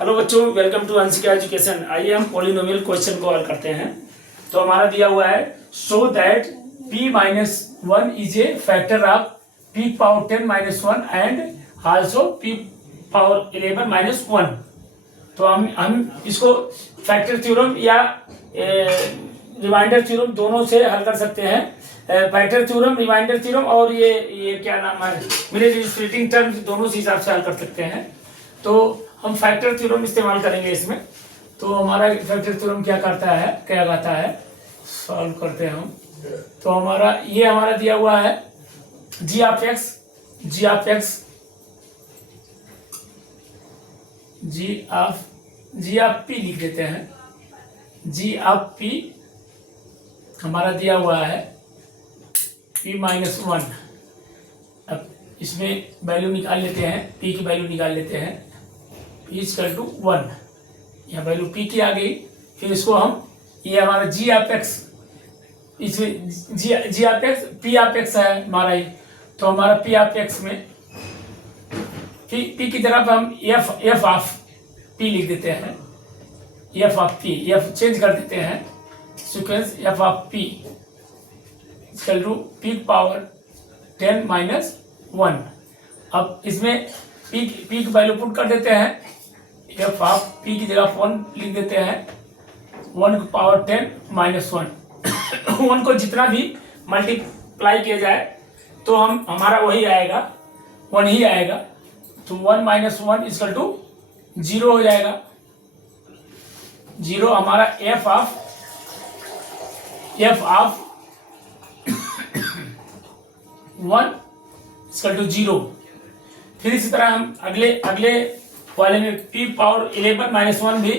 Hello बच्चों, welcome to Anshika education. आइए हम पॉलिनोमियल क्वेश्चन को हल करते हैं। तो हमारा दिया हुआ है show that p-1 is a factor of p power 10-1 and also p power 11-1। तो हम इसको फैक्टर थ्योरम या रिमाइंडर थ्योरम दोनों से हल कर सकते हैं। फैक्टर थ्योरम, रिमाइंडर थ्योरम और ये क्या नाम है, मिलेज स्प्लिटिंग टर्म्स, दोनों से हिसाब से हल कर सकते हैं। तो हम फैक्टर थ्योरम इस्तेमाल करेंगे इसमें। तो हमारा फैक्टर थ्योरम क्या कहता है, सॉल्व करते हैं हम। तो हमारा दिया हुआ है g ऑफ p लिख देते हैं। g ऑफ p हमारा दिया हुआ है p-1। अब इसमें वैल्यू निकाल लेते हैं, p की वैल्यू निकाल लेते हैं। p इक्वल टू 1, यहाँ वैल्यू p की आ गई। फिर इसको हम, ये हमारा g ऑफ x, इसमें g of x p of x है हमारा ही। तो हमारा p ऑफ x में p की तरफ हम f ऑफ p लिख देते हैं। f of p, f change कर देते हैं, sequence f of p equal to p power 10-1। अब इसमें p की वैल्यू पुट कर देते हैं। f ऑफ p की जगह 1 लिख देते हैं, 1 पावर 10-1। 1 को जितना भी मल्टीप्लाई किया जाए तो हमारा वही आएगा, 1 ही आएगा। तो 1-1 इक्वल टू 0 हो जाएगा। 0 हमारा f ऑफ 1 इक्वल टू 0। फिर इसी तरह हम अगले वाले में p पावर 11-1 भी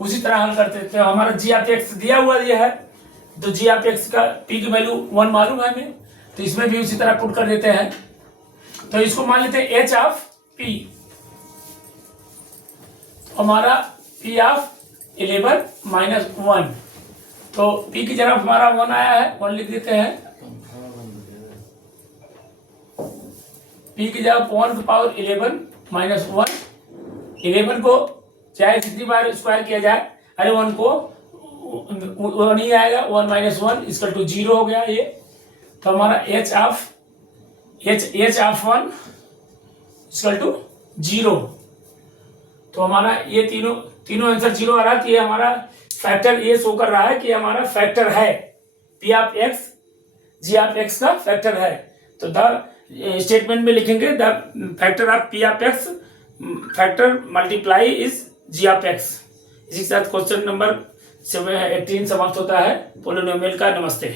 उसी तरह हल करते थे। हमारा g ऑफ x दिया हुआ है, तो g ऑफ x का p की वैल्यू 1 मालूम है हमें, तो इसमें भी उसी तरह पुट कर देते हैं। तो इसको मान लेते हैं h ऑफ p। हमारा p ऑफ 11-1, तो p की जगह हमारा 1 आया है, 1 लिख देते हैं। p की जगह 1 पावर 11-1। 11 को चाहे कितनी बार स्क्वायर किया जाए, अरे 1 को 1 ही आएगा। 1-1 इक्वल टू 0 हो गया ये। तो हमारा h ऑफ 1 इक्वल टू 0। तो हमारा ये तीनों आंसर 0 आ रहा है। कि ये हमारा फैक्टर, ये शो कर रहा है कि हमारा फैक्टर है, p of x g of x का फैक्टर है। तो द स्टेटमेंट में लिखेंगे the factor of p of x factor multiply is g of x। इसी के साथ क्वेश्चन नंबर 18 समाप्त होता है पॉलिनोमियल का। नमस्ते।